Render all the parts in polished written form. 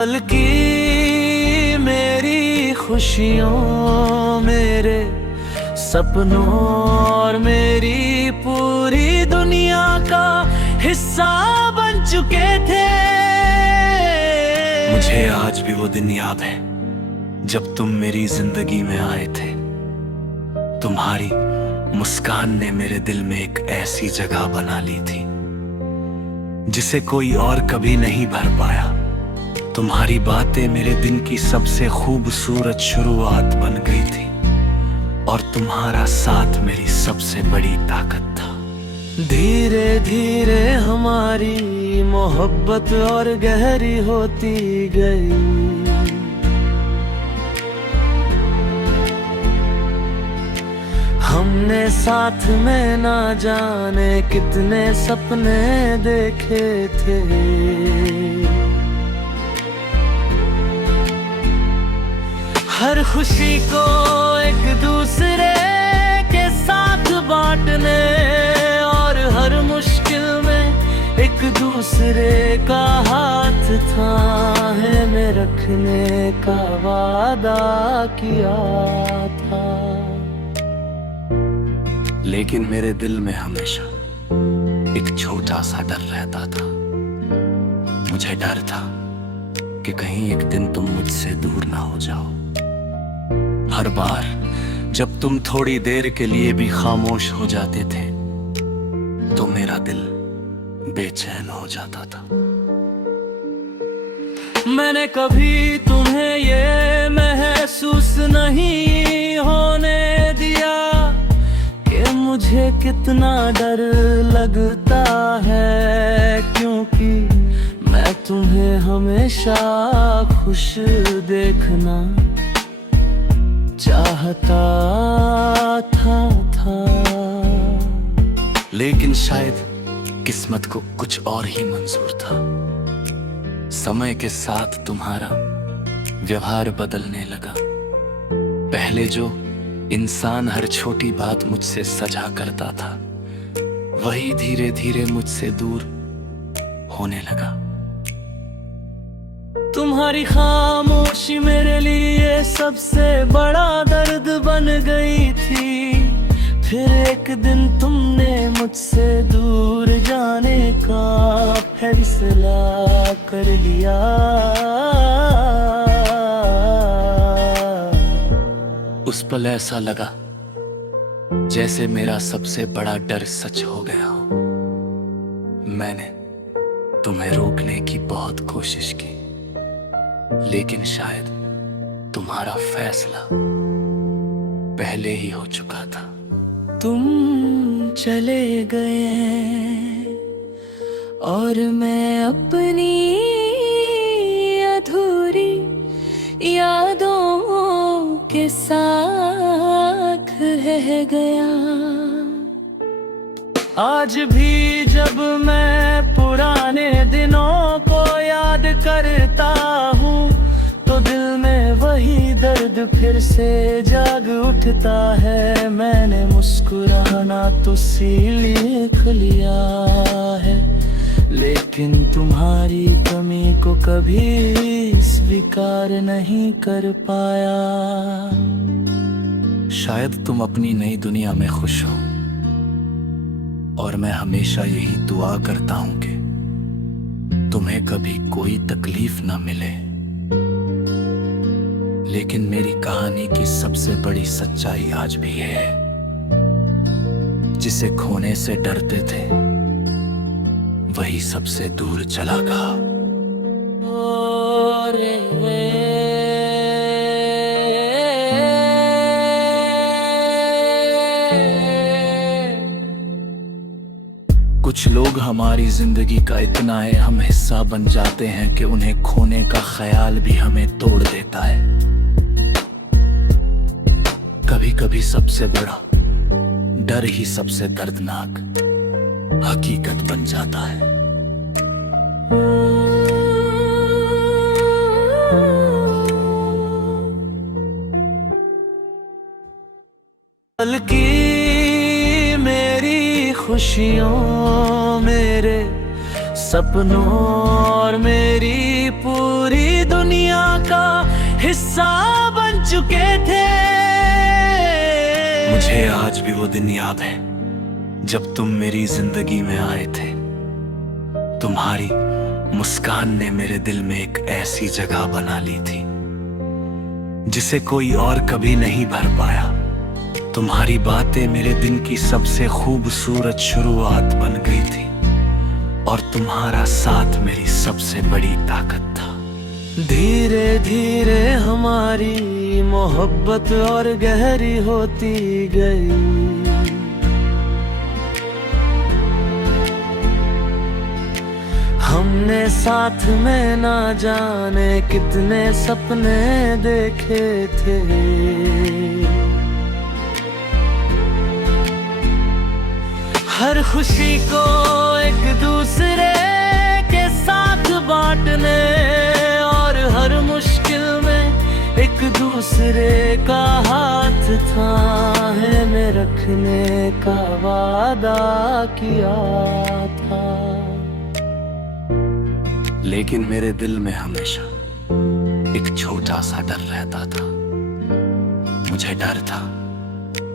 बल्कि मेरी खुशियों, मेरे सपनों और मेरी पूरी दुनिया का हिस्सा बन चुके थे। मुझे आज भी वो दिन याद है जब तुम मेरी जिंदगी में आए थे। तुम्हारी मुस्कान ने मेरे दिल में एक ऐसी जगह बना ली थी जिसे कोई और कभी नहीं भर पाया। तुम्हारी बातें मेरे दिन की सबसे खूबसूरत शुरुआत बन गई थी और तुम्हारा साथ मेरी सबसे बड़ी ताकत था। धीरे धीरे हमारी मोहब्बत और गहरी होती गई। हमने साथ में ना जाने कितने सपने देखे थे। हर खुशी को एक दूसरे के साथ बांटने और हर मुश्किल में एक दूसरे का हाथ थामे में रखने का वादा किया था। लेकिन मेरे दिल में हमेशा एक छोटा सा डर रहता था। मुझे डर था कि कहीं एक दिन तुम मुझसे दूर ना हो जाओ। हर बार जब तुम थोड़ी देर के लिए भी खामोश हो जाते थे तो मेरा दिल बेचैन हो जाता था। मैंने कभी तुम्हें ये महसूस नहीं होने दिया कि मुझे कितना डर लगता है, क्योंकि मैं तुम्हें हमेशा खुश देखना चाहता था। लेकिन शायद किस्मत को कुछ और ही मंजूर था। समय के साथ तुम्हारा व्यवहार बदलने लगा। पहले जो इंसान हर छोटी बात मुझसे सजा करता था वही धीरे धीरे मुझसे दूर होने लगा। तुम्हारी खामोशी मेरे लिए सबसे बड़ा दर्द बन गई थी। फिर एक दिन तुमने मुझसे दूर जाने का फैसला कर लिया। उस पल ऐसा लगा जैसे मेरा सबसे बड़ा डर सच हो गया हो। मैंने तुम्हें रोकने की बहुत कोशिश की, लेकिन शायद तुम्हारा फैसला पहले ही हो चुका था। तुम चले गए और मैं अपनी अधूरी यादों के साथ रह गया। आज भी जब मैं पुराने दिनों को याद करता हूँ तो दिल में वही दर्द फिर से जाग उठता है। मैंने मुस्कुराना तो सीख लिया है, लेकिन तुम्हारी कमी को कभी स्वीकार नहीं कर पाया। शायद तुम अपनी नई दुनिया में खुश हो और मैं हमेशा यही दुआ करता हूं कि तुम्हें कभी कोई तकलीफ ना मिले। लेकिन मेरी कहानी की सबसे बड़ी सच्चाई आज भी है, जिसे खोने से डरते थे वही सबसे दूर चला गया। कुछ लोग हमारी जिंदगी का इतना अहम हिस्सा बन जाते हैं कि उन्हें खोने का ख्याल भी हमें तोड़ देता है। कभी कभी सबसे बड़ा डर ही सबसे दर्दनाक हकीकत बन जाता है। बल्कि मेरी खुशियों, मेरे सपनों और मेरी पूरी हिस्सा बन चुके थे। मुझे आज भी वो दिन याद है जब तुम मेरी जिंदगी में आए थे। तुम्हारी मुस्कान ने मेरे दिल में एक ऐसी जगह बना ली थी जिसे कोई और कभी नहीं भर पाया। तुम्हारी बातें मेरे दिन की सबसे खूबसूरत शुरुआत बन गई थी और तुम्हारा साथ मेरी सबसे बड़ी ताकत था। धीरे धीरे हमारी मोहब्बत और गहरी होती गई। हमने साथ में ना जाने कितने सपने देखे थे। हर खुशी को एक दूसरे के साथ बांटने और हर मुश्किल में एक दूसरे का हाथ थामे में रखने का वादा किया था। लेकिन मेरे दिल में हमेशा एक छोटा सा डर रहता था। मुझे डर था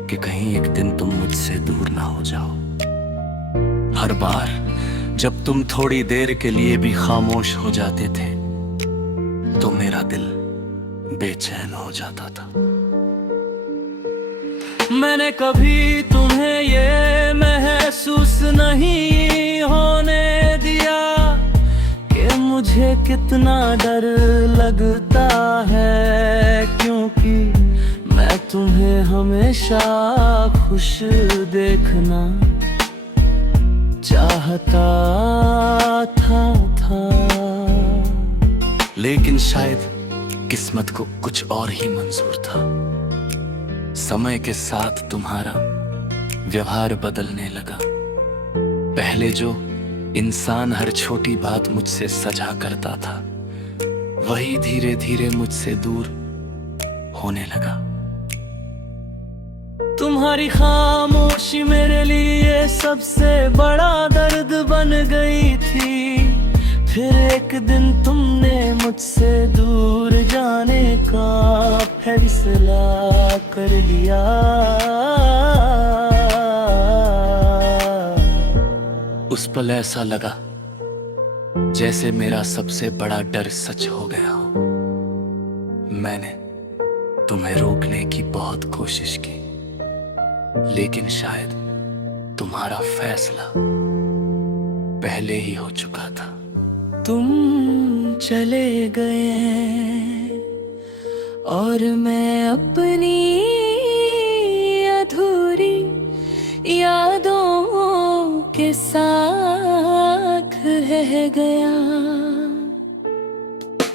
कि कहीं एक दिन तुम मुझसे दूर ना हो जाओ। हर बार जब तुम थोड़ी देर के लिए भी खामोश हो जाते थे तो मेरा दिल बेचैन हो जाता था। मैंने कभी तुम्हें ये महसूस नहीं होने दिया कि मुझे कितना डर लगता है, क्योंकि मैं तुम्हें हमेशा खुश देखना चाहता था। लेकिन शायद किस्मत को कुछ और ही मंजूर था। समय के साथ तुम्हारा व्यवहार बदलने लगा। पहले जो इंसान हर छोटी बात मुझसे सजा करता था वही धीरे धीरे मुझसे दूर होने लगा। तुम्हारी खामोशी मेरे लिए सबसे बड़ा दर्द बन गई थी। फिर एक दिन तुमने मुझसे दूर जाने का फैसला कर लिया। उस पल ऐसा लगा जैसे मेरा सबसे बड़ा डर सच हो गया हो। मैंने तुम्हें रोकने की बहुत कोशिश की, लेकिन शायद तुम्हारा फैसला पहले ही हो चुका था। तुम चले गए और मैं अपनी अधूरी यादों के साथ रह गया।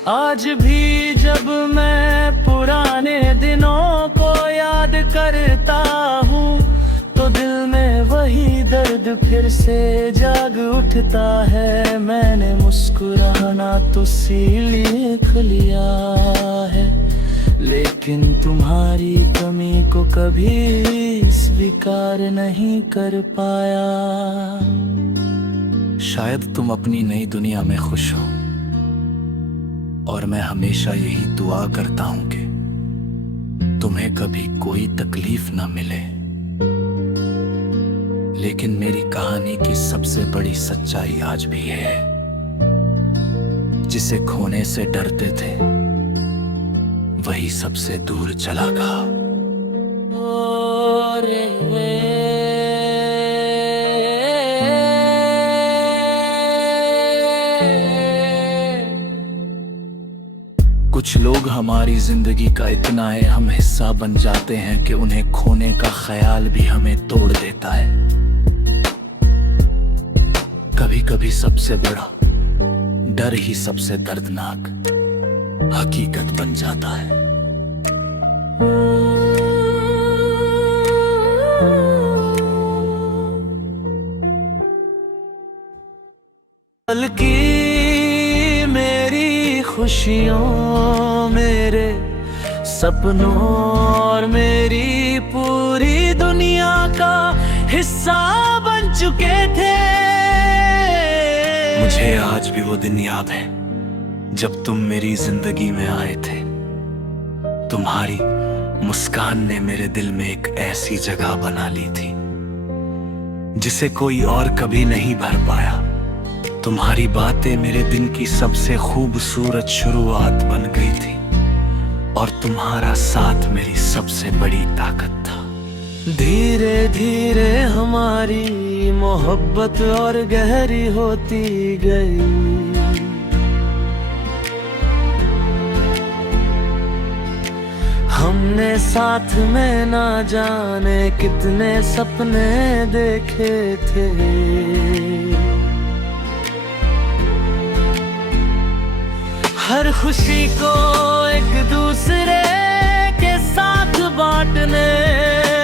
आज भी जब मैं पुराने दिनों को याद करता हूँ तो दिल में वही दर्द फिर से जाग उठता है। मैंने मुस्कुराना तो सीख लिया है, लेकिन तुम्हारी कमी को कभी स्वीकार नहीं कर पाया। शायद तुम अपनी नई दुनिया में खुश हो और मैं हमेशा यही दुआ करता हूं कि तुम्हें कभी कोई तकलीफ ना मिले। लेकिन मेरी कहानी की सबसे बड़ी सच्चाई आज भी है, जिसे खोने से डरते थे वही सबसे दूर चला गया। कुछ लोग हमारी जिंदगी का इतना अहम हिस्सा बन जाते हैं कि उन्हें खोने का ख्याल भी हमें तोड़ देता है। कभी कभी सबसे बड़ा डर ही सबसे दर्दनाक हकीकत बन जाता है। बल्कि मेरी खुशियों, मेरे सपनों और मेरी पूरी दुनिया का हिस्सा बन चुके थे। मुझे आज भी वो दिन याद है जब तुम मेरी जिंदगी में आए थे। तुम्हारी मुस्कान ने मेरे दिल में एक ऐसी जगह बना ली थी जिसे कोई और कभी नहीं भर पाया। तुम्हारी बातें मेरे दिन की सबसे खूबसूरत शुरुआत बन गई थी और तुम्हारा साथ मेरी सबसे बड़ी ताकत था। धीरे धीरे हमारी मोहब्बत और गहरी होती गई। हमने साथ में ना जाने कितने सपने देखे थे। हर खुशी को एक दूसरे के साथ बांटने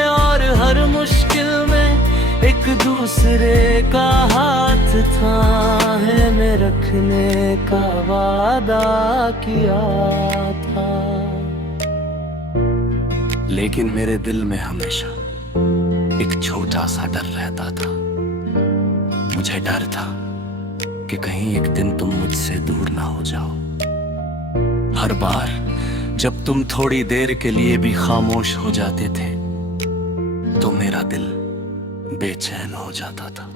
और हर मुश्किल में एक दूसरे का हाथ थामे में रखने का वादा किया था। लेकिन मेरे दिल में हमेशा एक छोटा सा डर रहता था। मुझे डर था कि कहीं एक दिन तुम मुझसे दूर ना हो जाओ। हर बार जब तुम थोड़ी देर के लिए भी खामोश हो जाते थे तो मेरा दिल बेचैन हो जाता था।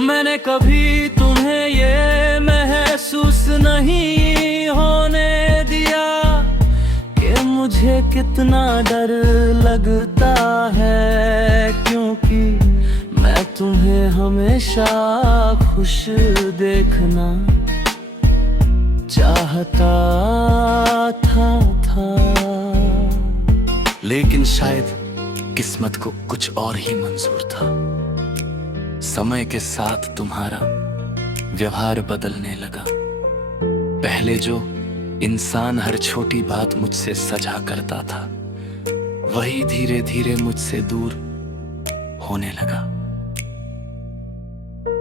मैंने कभी तुम्हें ये महसूस नहीं होने दिया कि मुझे कितना डर लगता है, क्योंकि मैं तुम्हें हमेशा खुश देखना चाहता था। लेकिन शायद किस्मत को कुछ और ही मंजूर था। समय के साथ तुम्हारा व्यवहार बदलने लगा। पहले जो इंसान हर छोटी बात मुझसे सजा करता था वही धीरे धीरे मुझसे दूर होने लगा।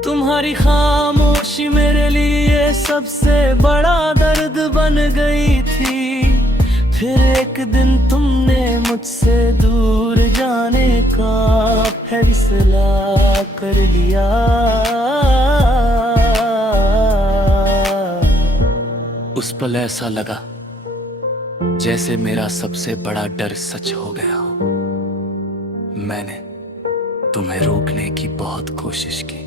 तुम्हारी खामोशी मेरे लिए सबसे बड़ा दर्द बन गई थी। फिर एक दिन तुमने मुझसे दूर जाने का फैसला कर लिया। उस पल ऐसा लगा जैसे मेरा सबसे बड़ा डर सच हो गया हो। मैंने तुम्हें रोकने की बहुत कोशिश की,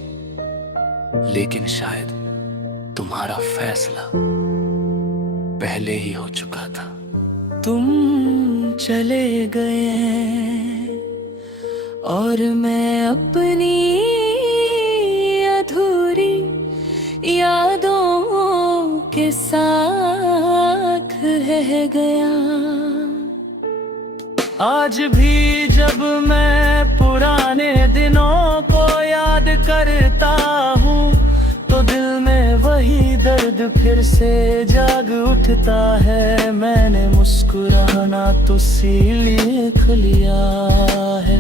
लेकिन शायद तुम्हारा फैसला पहले ही हो चुका था। तुम चले गए और मैं अपनी अधूरी यादों के साथ रह गया। आज भी जब मैं पुराने दिनों को याद करता हूँ तो दिल में वही दर्द फिर से जाग उठता है। मैंने मुस्कुराना तो सीख लिया है,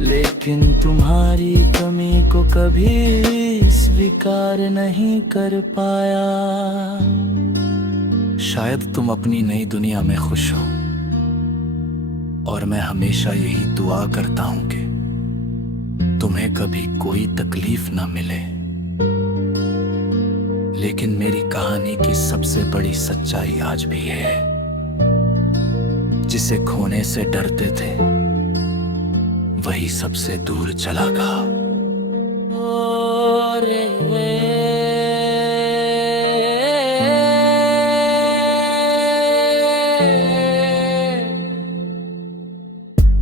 लेकिन तुम्हारी कमी को कभी स्वीकार नहीं कर पाया। शायद तुम अपनी नई दुनिया में खुश हो और मैं हमेशा यही दुआ करता हूं कि तुम्हें कभी कोई तकलीफ ना मिले। लेकिन मेरी कहानी की सबसे बड़ी सच्चाई आज भी है, जिसे खोने से डरते थे वही सबसे दूर चला गया।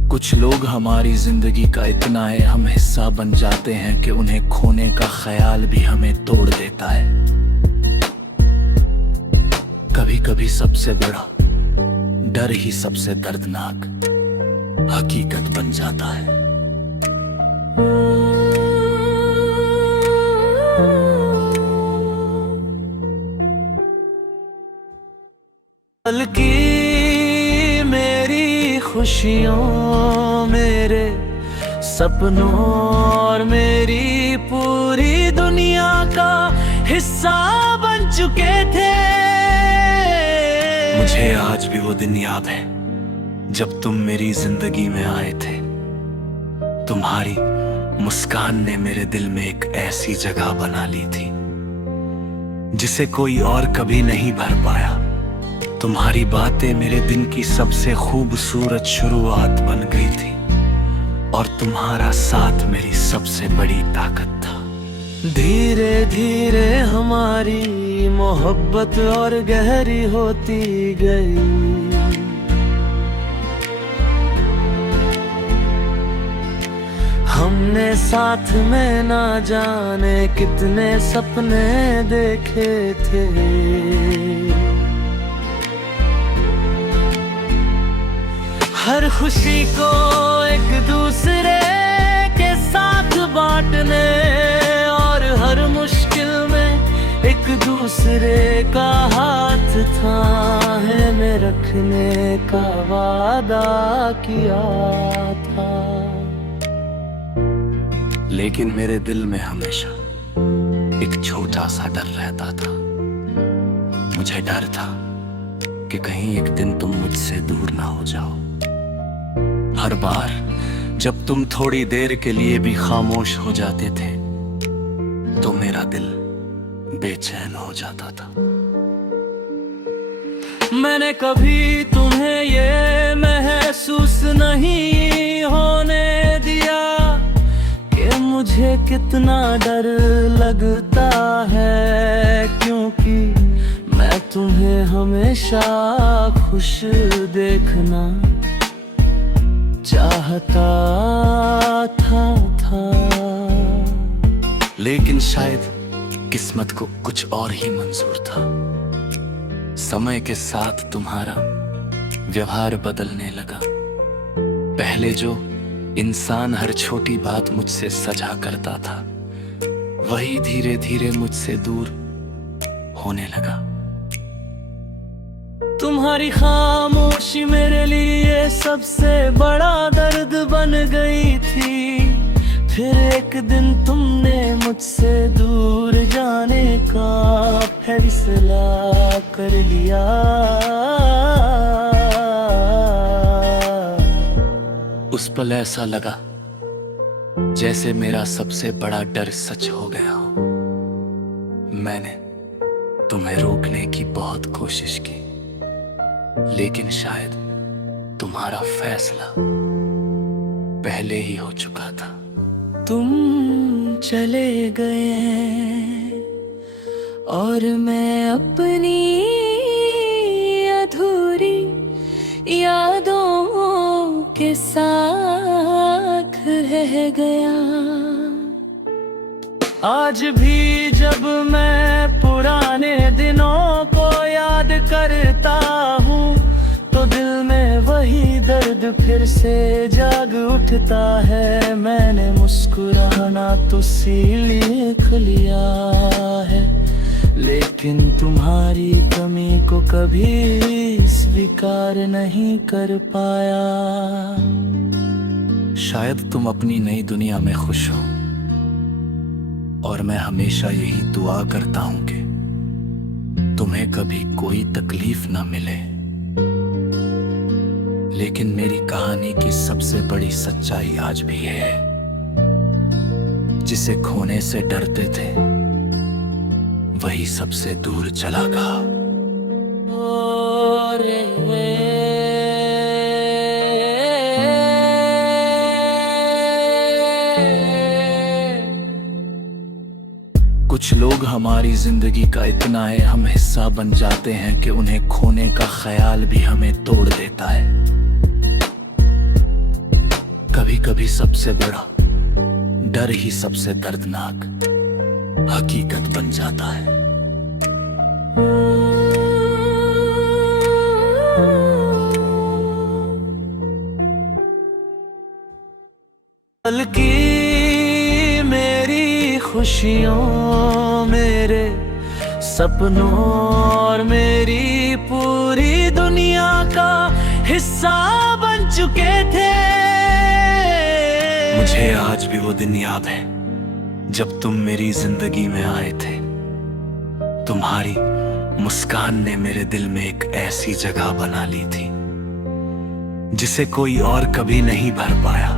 कुछ लोग हमारी जिंदगी का इतना अहम हिस्सा बन जाते हैं कि उन्हें खोने का ख्याल भी हमें तोड़ देता है। कभी कभी सबसे बड़ा डर ही सबसे दर्दनाक हकीकत बन जाता है। बल्कि मेरी खुशियों, मेरे सपनों और मेरी पूरी दुनिया का हिस्सा बन चुके थे। मुझे आज भी वो दिन याद है जब तुम मेरी जिंदगी में आए थे। तुम्हारी मुस्कान ने मेरे दिल में एक ऐसी जगह बना ली थी जिसे कोई और कभी नहीं भर पाया। तुम्हारी बातें मेरे दिन की सबसे खूबसूरत शुरुआत बन गई थी और तुम्हारा साथ मेरी सबसे बड़ी ताकत था। धीरे धीरे हमारी मोहब्बत और गहरी होती गई। हमने साथ में ना जाने कितने सपने देखे थे। हर खुशी को एक दूसरे के साथ बांटने और हर मुश्किल में एक दूसरे का हाथ थामे में रखने का वादा किया था। लेकिन मेरे दिल में हमेशा एक छोटा सा डर रहता था। मुझे डर था कि कहीं एक दिन तुम मुझसे दूर ना हो जाओ। हर बार जब तुम थोड़ी देर के लिए भी खामोश हो जाते थे तो मेरा दिल बेचैन हो जाता था। मैंने कभी तुम्हें ये महसूस नहीं होने दिया कि मुझे कितना डर लगता है, क्योंकि मैं तुम्हें हमेशा खुश देखना चाहता था। लेकिन शायद किस्मत को कुछ और ही मंजूर था। समय के साथ तुम्हारा व्यवहार बदलने लगा। पहले जो इंसान हर छोटी बात मुझसे सजा करता था वही धीरे धीरे मुझसे दूर होने लगा। तुम्हारी खामोशी मेरे लिए सबसे बड़ा दर्द बन गई थी। फिर एक दिन तुमने मुझसे दूर जाने का फैसला कर लिया। उस पल ऐसा लगा जैसे मेरा सबसे बड़ा डर सच हो गया हो। मैंने तुम्हें रोकने की बहुत कोशिश की, लेकिन शायद तुम्हारा फैसला पहले ही हो चुका था। तुम चले गए और मैं अपनी अधूरी यादों के साथ रह गया। आज भी जब मैं पुराने दिनों को याद करता हूँ तो दिल में वही दर्द फिर से जाग उठता है। मैंने मुस्कुराना तो सीख लिया है, लेकिन तुम्हारी कमी को कभी स्वीकार नहीं कर पाया। शायद तुम अपनी नई दुनिया में खुश हो और मैं हमेशा यही दुआ करता हूं कि तुम्हें कभी कोई तकलीफ ना मिले। लेकिन मेरी कहानी की सबसे बड़ी सच्चाई आज भी है, जिसे खोने से डरते थे वही सबसे दूर चला गया। कुछ लोग हमारी जिंदगी का इतना अहम हिस्सा बन जाते हैं कि उन्हें खोने का ख्याल भी हमें तोड़ देता है। कभी कभी सबसे बड़ा डर ही सबसे दर्दनाक हकीकत बन जाता है। कल की मेरी खुशियों, मेरे सपनों और मेरी पूरी दुनिया का हिस्सा बन चुके थे। मुझे आज भी वो दिन याद है जब तुम मेरी जिंदगी में आए थे। तुम्हारी मुस्कान ने मेरे दिल में एक ऐसी जगह बना ली थी जिसे कोई और कभी नहीं भर पाया।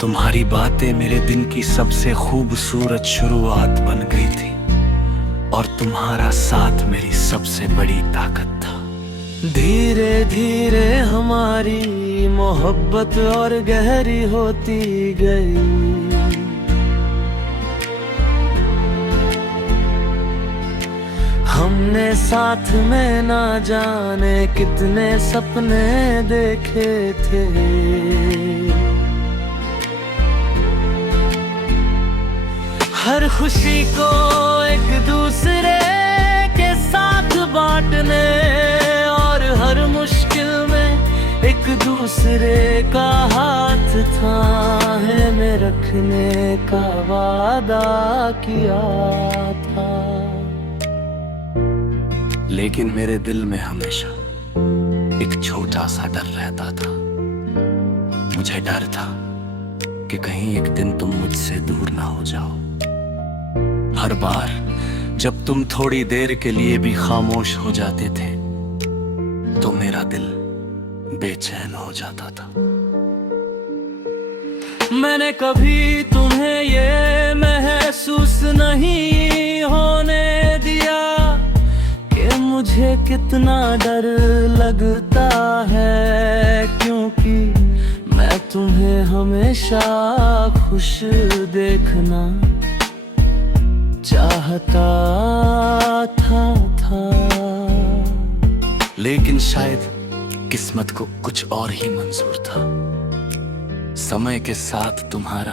तुम्हारी बातें मेरे दिन की सबसे खूबसूरत शुरुआत बन गई थी और तुम्हारा साथ मेरी सबसे बड़ी ताकत था। धीरे धीरे हमारी मोहब्बत और गहरी होती गई। हमने साथ में ना जाने कितने सपने देखे थे। हर खुशी को एक दूसरे के साथ बांटने और हर मुश्किल में एक दूसरे का हाथ थामे में रखने का वादा किया था। लेकिन मेरे दिल में हमेशा एक छोटा सा डर रहता था। मुझे डर था कि कहीं एक दिन तुम मुझसे दूर ना हो जाओ। हर बार जब तुम थोड़ी देर के लिए भी खामोश हो जाते थे तो मेरा दिल बेचैन हो जाता था। मैंने कभी तुम्हें ये महसूस नहीं होने दिया कि मुझे कितना डर लगता है, क्योंकि मैं तुम्हें हमेशा खुश देखना चाहता था। लेकिन शायद किस्मत को कुछ और ही मंजूर था। समय के साथ तुम्हारा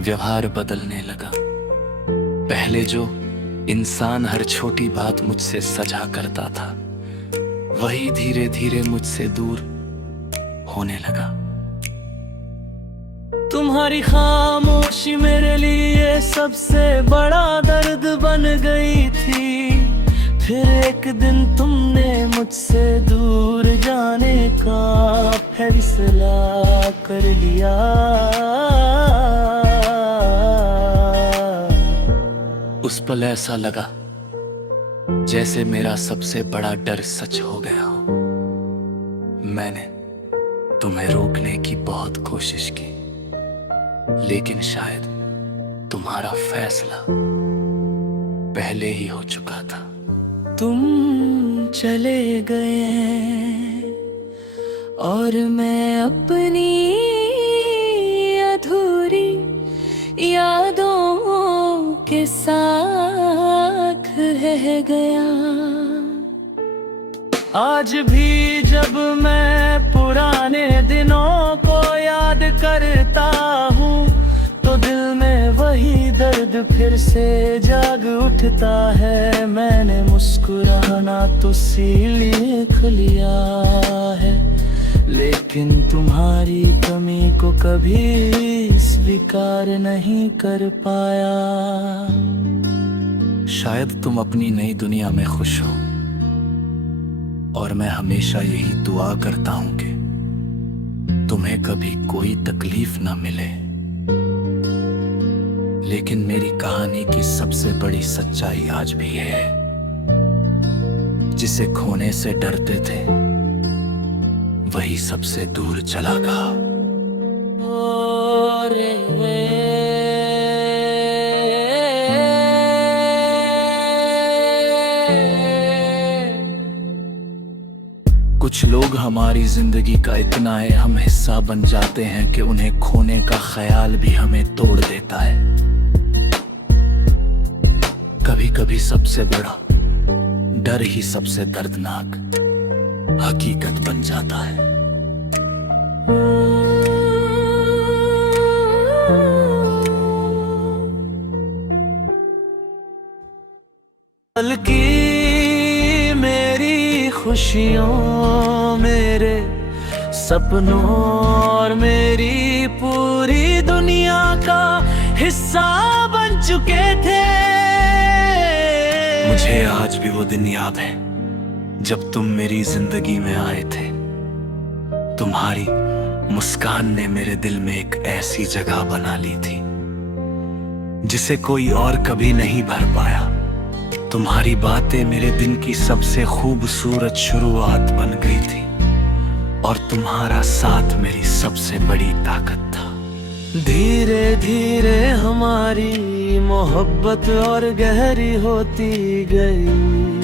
व्यवहार बदलने लगा। पहले जो इंसान हर छोटी बात मुझसे सजा करता था वही धीरे धीरे मुझसे दूर होने लगा। तुम्हारी खामोशी मेरे लिए सबसे बड़ा दर्द बन गई थी। फिर एक दिन तुमने मुझसे दूर जाने का फैसला कर लिया। उस पल ऐसा लगा जैसे मेरा सबसे बड़ा डर सच हो गया हो। मैंने तुम्हें रोकने की बहुत कोशिश की, लेकिन शायद तुम्हारा फैसला पहले ही हो चुका था। तुम चले गए और मैं अपनी अधूरी यादों के साथ रह गया। आज भी जब मैं पुराने दिनों को याद करता हूँ तो दिल में वही दर्द फिर से जाग उठता है। मैंने मुस्कुराना तो सीख लिया है, लेकिन तुम्हारी कमी को कभी स्वीकार नहीं कर पाया। शायद तुम अपनी नई दुनिया में खुश हो और मैं हमेशा यही दुआ करता हूं कि तुम्हें कभी कोई तकलीफ ना मिले। लेकिन मेरी कहानी की सबसे बड़ी सच्चाई आज भी है, जिसे खोने से डरते थे वही सबसे दूर चला गया। कुछ लोग हमारी जिंदगी का इतना अहम हिस्सा बन जाते हैं कि उन्हें खोने का ख्याल भी हमें तोड़ देता है। कभी कभी सबसे बड़ा डर ही सबसे दर्दनाक हकीकत बन जाता है। बल्कि मेरी खुशियों, मेरे सपनों और मेरी पूरी दुनिया का हिस्सा बन चुके थे। मुझे आज भी वो दिन याद है जब तुम मेरी जिंदगी में आए थे। तुम्हारी मुस्कान ने मेरे दिल में एक ऐसी जगह बना ली थी जिसे कोई और कभी नहीं भर पाया। तुम्हारी बातें मेरे दिन की सबसे खूबसूरत शुरुआत बन गई थी और तुम्हारा साथ मेरी सबसे बड़ी ताकत था। धीरे धीरे हमारी मोहब्बत और गहरी होती गई।